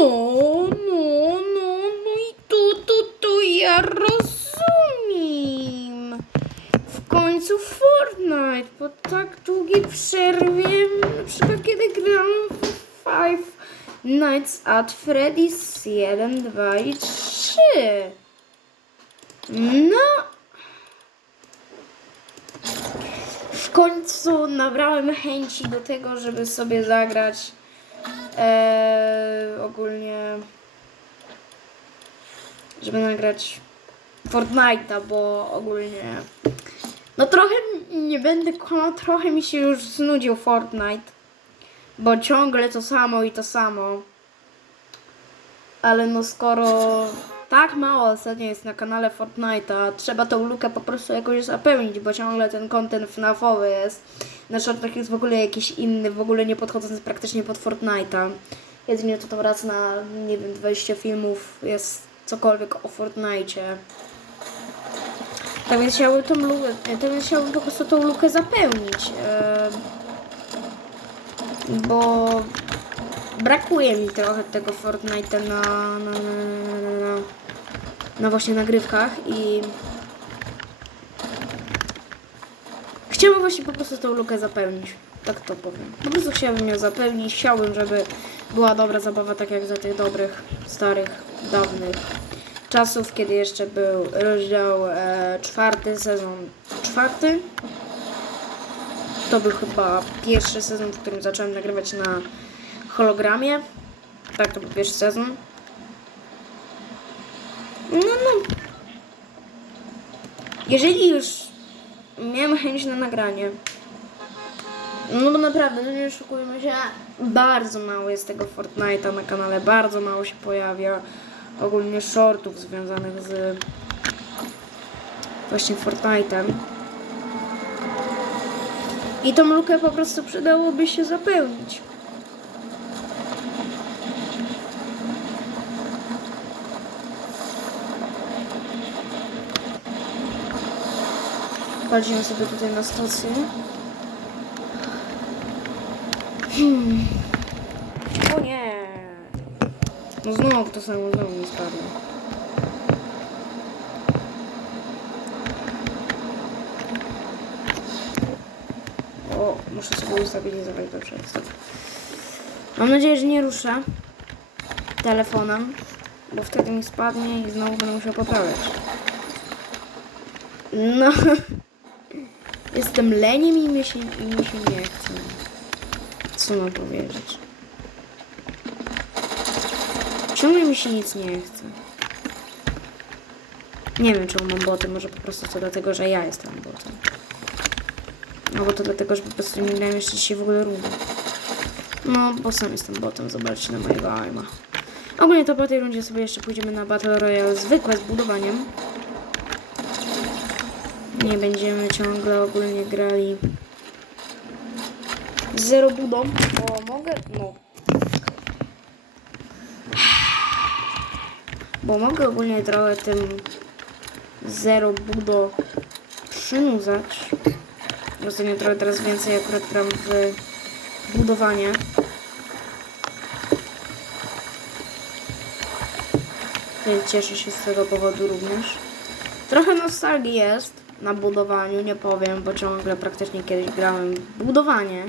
No, no, no, no i to, to, to ja rozumiem. W końcu Fortnite po tak długiej przerwie, na przykład kiedy grałem w Five Nights at Freddy's 1, 2 i 3. No. W końcu nabrałem chęci do tego, żeby sobie zagrać Eee, ogólnie żeby nagrać Fortnite'a, bo ogólnie no trochę nie będę kłamał, trochę mi się już znudził Fortnite, bo ciągle to samo i to samo. Ale no skoro tak mało ostatnio jest na kanale Fortnite'a, trzeba tą lukę po prostu jakoś zapełnić, bo ciągle ten content FNAFowy jest. Na shortach jest w ogóle jakiś inny, w ogóle nie podchodząc praktycznie pod Fortnite'a. Jedynie to tam raz na, nie wiem, 20 filmów jest cokolwiek o Fortnite'cie. Tak więc chciałbym tą lukę, tak więc chciałbym po prostu tą lukę zapełnić. em, bo brakuje mi trochę tego Fortnite'a na, na, na, na, na właśnie nagrywkach i chciałbym właśnie po prostu tą lukę zapełnić. Tak to powiem. Po prostu chciałbym ją zapełnić. Chciałbym, żeby była dobra zabawa, tak jak za tych dobrych, starych, dawnych czasów, kiedy jeszcze był rozdział e, czwarty, sezon czwarty. To był chyba pierwszy sezon, w którym zacząłem nagrywać na hologramie. Tak, to był pierwszy sezon. No, no. Jeżeli już miałem chęć na nagranie, no bo naprawdę, no nie oszukujmy się, bardzo mało jest tego Fortnite'a na kanale, bardzo mało się pojawia ogólnie shortów związanych z właśnie Fortnite'em. I tą lukę po prostu przydałoby się zapełnić. Patrzymy sobie tutaj na stację. O nie! No znowu to samo, znowu mi spadło. O, muszę sobie ustabilizować dobrze. Dobra. Mam nadzieję, że nie ruszę telefonem, bo wtedy mi spadnie i znowu będę musiał poprawiać. No. Jestem leniem i mi się, mi się nie chce. Co mam powiedzieć? Ciągle mi się nic nie chce. Nie wiem, czemu mam boty. Może po prostu to dlatego, że ja jestem botem. Albo to dlatego, że po prostu nie miałem jeszcze dzisiaj w ogóle. No, bo sam jestem botem. Zobaczcie na mojego aima. Ogólnie to po tej rundzie sobie jeszcze pójdziemy na Battle Royale zwykłe z budowaniem. Nie będziemy ciągle ogólnie grali zero budą, bo mogę, no. Bo mogę ogólnie trochę tym zero budo przynudzać. Ostatnio trochę teraz więcej akurat gram w budowanie. Cieszę się z tego powodu również. Trochę nostalgii jest na budowaniu, nie powiem, bo ciągle praktycznie kiedyś grałem w budowanie.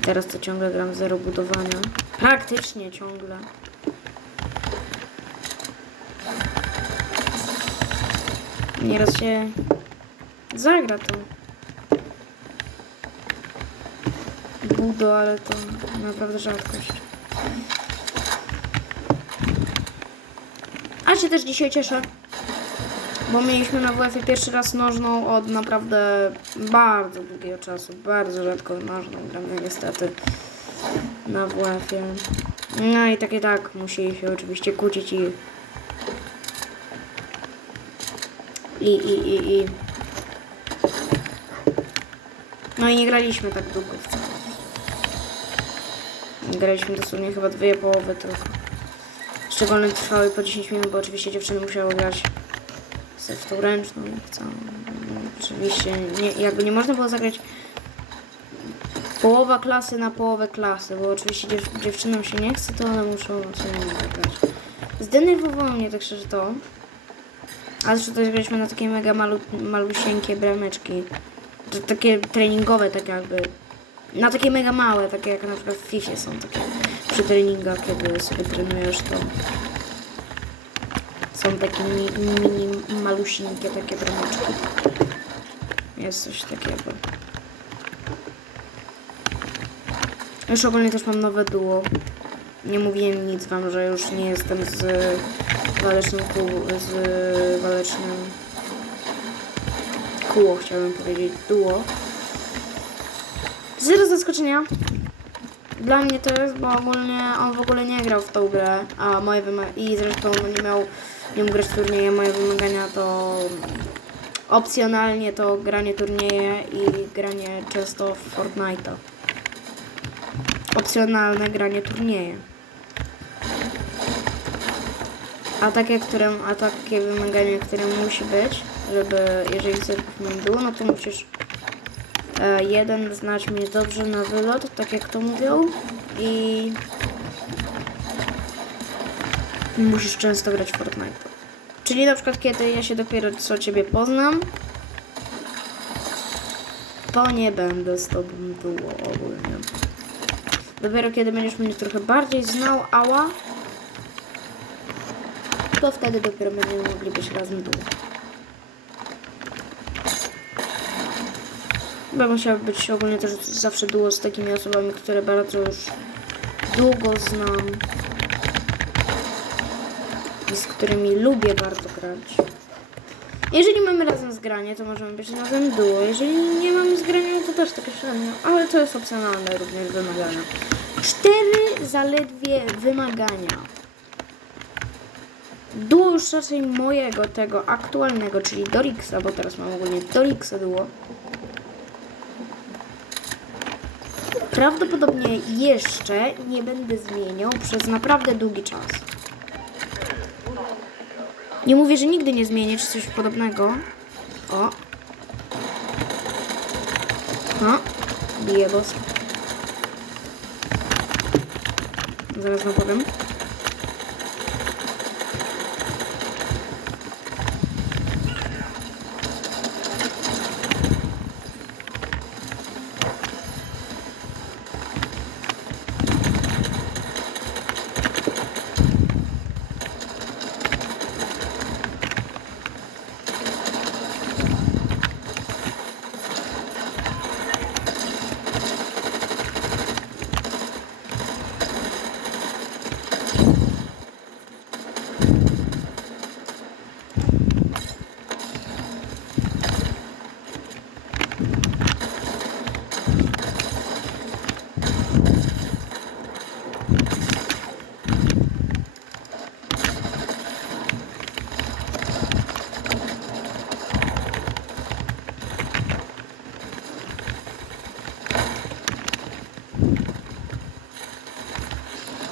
Teraz to ciągle gram zero budowania. Praktycznie ciągle. Nieraz się zagra to. Budo, ale to naprawdę rzadkość. A się też dzisiaj cieszę, bo mieliśmy na WF-ie pierwszy raz nożną od naprawdę bardzo długiego czasu. Bardzo rzadko nożną gramy niestety na WF-ie. No i tak i tak musieli się oczywiście kłócić i i, i, i, i. No i nie graliśmy tak długo wcale. Graliśmy dosłownie chyba dwie połowy tylko. Szczególne trwały po 10 minut, bo oczywiście dziewczyny musiały grać sobie w tą ręczną, jak chcą. Oczywiście nie, jakby nie można było zagrać Połowa klasy na połowę klasy, bo oczywiście dziew dziewczynom się nie chce, to one muszą sobie nie grać. Zdenerwowało mnie tak szczerze to. A zresztą też graliśmy na takie mega malu malusieńkie brameczki. To takie treningowe tak jakby. Na takie mega małe, takie jak na przykład w FIFA są takie przy treningach, kiedy sobie trenujesz to. Są takie mini, mini malusieńkie takie brameczki. Jest coś takiego. Już ogólnie też mam nowe duo. Nie mówiłem nic wam, że już nie jestem z walecznym kół, z walecznym kóło, chciałbym powiedzieć, duo. Zero zaskoczenia. Dla mnie to jest, bo ogólnie on w ogóle nie grał w tą grę, a moje i zresztą nie miał, nie grać turnieje, moje wymagania to opcjonalnie to granie turnieje i granie często w Fortnite'a. Opcjonalne granie turnieje. A takie, które, a takie wymaganie, które musi być, żeby, jeżeli chcesz duo, no to musisz e, jeden znać mnie dobrze na wylot, tak jak to mówią i musisz często grać w Fortnite. Czyli na przykład kiedy ja się dopiero co ciebie poznam, to nie będę z tobą duo ogólnie. Dopiero kiedy będziesz mnie trochę bardziej znał, ała, to wtedy dopiero będziemy mogli być razem duo. Bo musiała być ogólnie też zawsze duo z takimi osobami, które bardzo już długo znam którymi lubię bardzo grać. Jeżeli mamy razem zgranie, to możemy być razem duo. Jeżeli nie mamy zgrania, to też takie średnio, ale to jest opcjonalne również wymagania. Cztery zaledwie wymagania. Duo już raczej mojego, tego aktualnego, czyli Dorixa, bo teraz mam ogólnie Dorixa duo. Prawdopodobnie jeszcze nie będę zmieniał przez naprawdę długi czas. Nie mówię, że nigdy nie zmienię, czy coś podobnego. O. O. Bije boss. Zaraz wam powiem.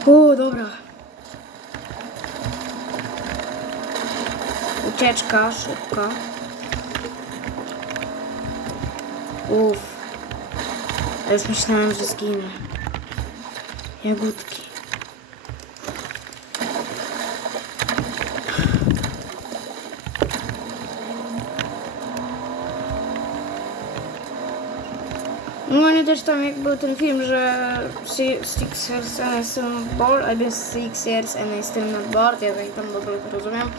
O, dobra. Ucieczka szybka. Uff. Ja już myślałem, że zginę. Jagódki. No nie też tam jak był ten film, że si- Six Years and I Still Not Bored, albo Six Years and I Still Not Bored, ja tak tam dobrze to rozumiem,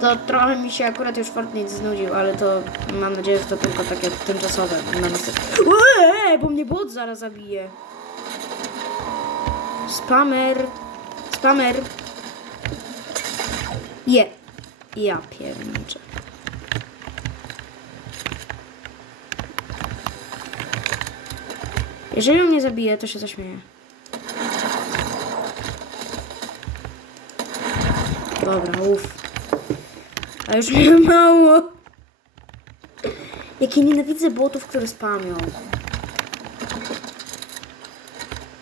to trochę mi się akurat już Fortnite znudził, ale to mam nadzieję, że to tylko takie tymczasowe. Na bo mnie bot zaraz zabije. Spamer. Spamer. Je. Ja pierniczę. Jeżeli on mnie zabije, to się zaśmieję. Dobra, uff. A już mnie mało. Jakie nienawidzę botów, które spamią.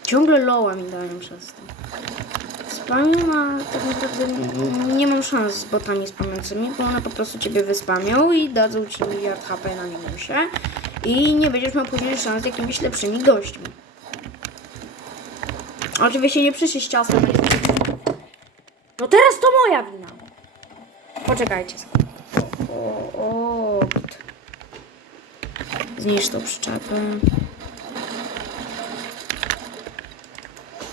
Ciągle loła mi dają przez to. Spamią, a tak naprawdę nie mam szans z botami spamiącymi, bo one po prostu ciebie wyspamią i dadzą ci miliard HP na minusie. I nie będziesz miał później szans z jakimiś lepszymi gośćmi. Oczywiście nie przyszli z ciastem. No teraz to moja wina. Poczekajcie. O. Zniszcz tą przyczepę.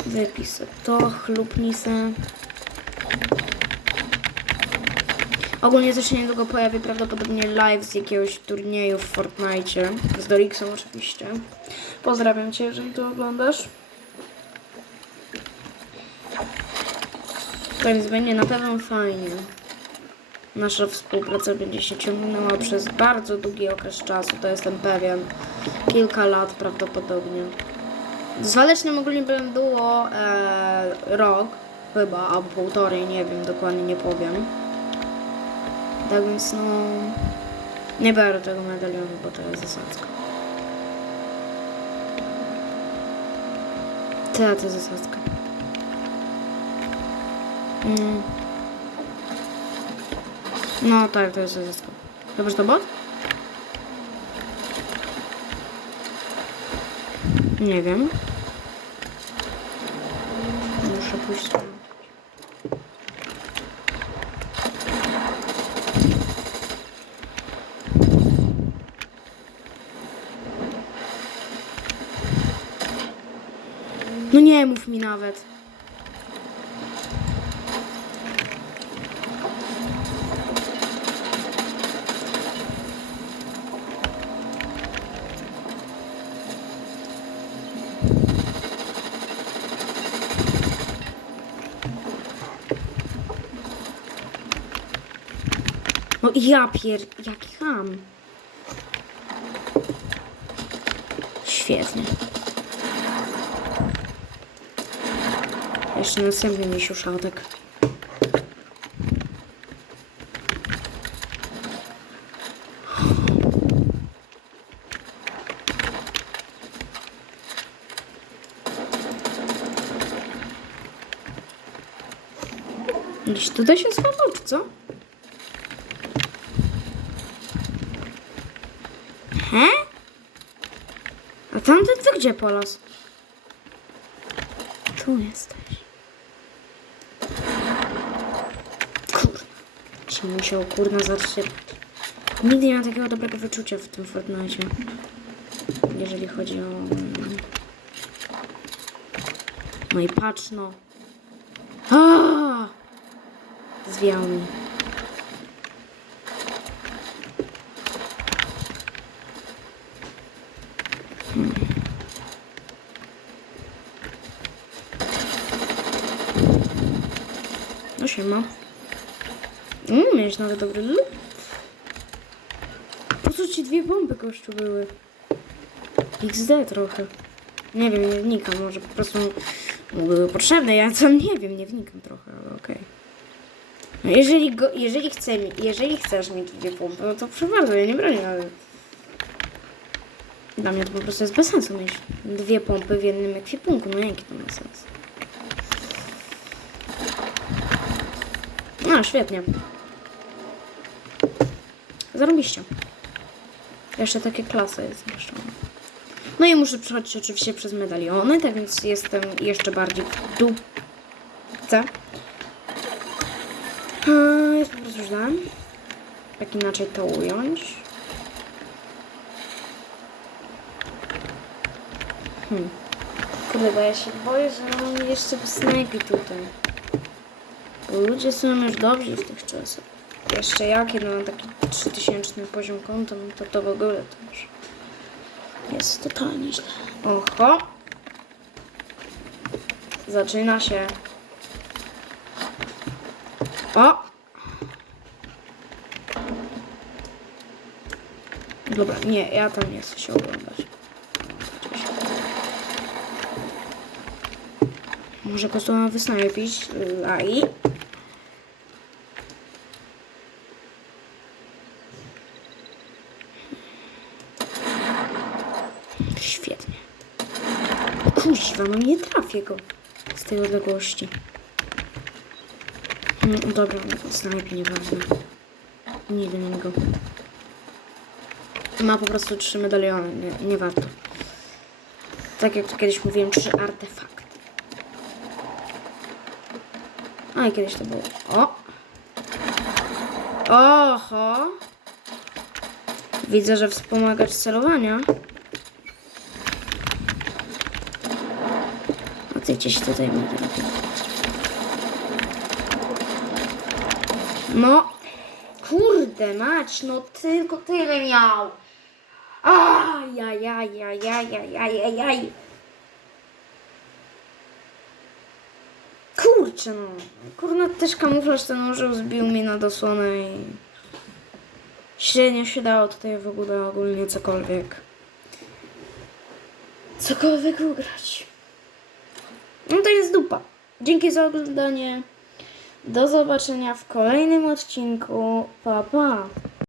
Wypij se to, chlupnij. Ogólnie też się niedługo pojawi prawdopodobnie live z jakiegoś turnieju w Fortnite. Z Dorixem oczywiście. Pozdrawiam Cię, jeżeli to oglądasz. Tak więc będzie na pewno fajnie. Nasza współpraca będzie się ciągnęła przez bardzo długi okres czasu, to jestem pewien. Kilka lat prawdopodobnie. Z Walecznym ogólnie byłem duo e, rok, chyba, albo półtorej, nie wiem, dokładnie nie powiem. Tak więc no... Nie biorę tego medalionu, bo to jest zasadzka. Ta, to jest zasadzka. Mm. No tak, to jest zasadzka. Chyba, to bot? Nie wiem. Muszę pójść No nie mów mi nawet. No ja pier... jaki ham. Świetnie. Jeszcze następny misiu szatek. Gdzieś tutaj się schował, czy co? He? A tamten to gdzie polas? Tu jesteś. Kurna. Się musiał kurna zatrzymać. Nigdy nie mam takiego dobrego wyczucia w tym Fortnite. Jeżeli chodzi o... No i patrz no. Zwiał mi. No siema. Mm, miałeś nawet dobry loot. Po co ci dwie bomby gościu były? XD trochę. Nie wiem, nie wnikam, może po prostu były potrzebne, ja sam nie wiem, nie wnikam trochę, ale okej. No jeżeli, go, jeżeli, chce, mi- jeżeli chcesz mieć dwie pompy, no to bardzo, ja nie bronię, ale... Dla mnie to po prostu jest bez sensu mieć dwie pompy w jednym ekwipunku, no jaki to ma sens? No, świetnie. Zarobiście. Jeszcze takie klasy jest jeszcze. No i muszę przechodzić oczywiście przez medaliony, tak więc jestem jeszcze bardziej w. Chcę. Eee, Jest po prostu źle. Jak inaczej to ująć? Hmm. Kurde, bo ja się boję, że on jeszcze snajpi tutaj. Bo ludzie są już dobrzy w tych czasach. Jeszcze ja, kiedy mam taki 3000 poziom konta, no to to w ogóle to już jest totalnie źle. Oho! Zaczyna się. O! Dobra, nie, ja tam nie chcę się oglądać. Może po prostu mam wysnajpić Lai. Świetnie. Kuźwa, no nie trafię go z tej odległości. Mm, dobra, no, snajpie nieważne. Nie idę na niego. Ma po prostu trzy medaliony, nie, nie warto. Tak jak kiedyś mówiłem, trzy artefakty. A i kiedyś to było. O! Oho! Widzę, że wspomagacz celowania. Ty gdzieś tutaj będzie. No, kurde mać, no tylko tyle miał. Ajajajajajajajajaj. Kurczę no. Kurna też kamuflaż ten użył, zbił mi na dosłonę i... Średnio się dało tutaj w ogóle ogólnie cokolwiek. Cokolwiek ugrać. No to jest dupa. Dzięki za oglądanie. Do zobaczenia w kolejnym odcinku. Pa pa.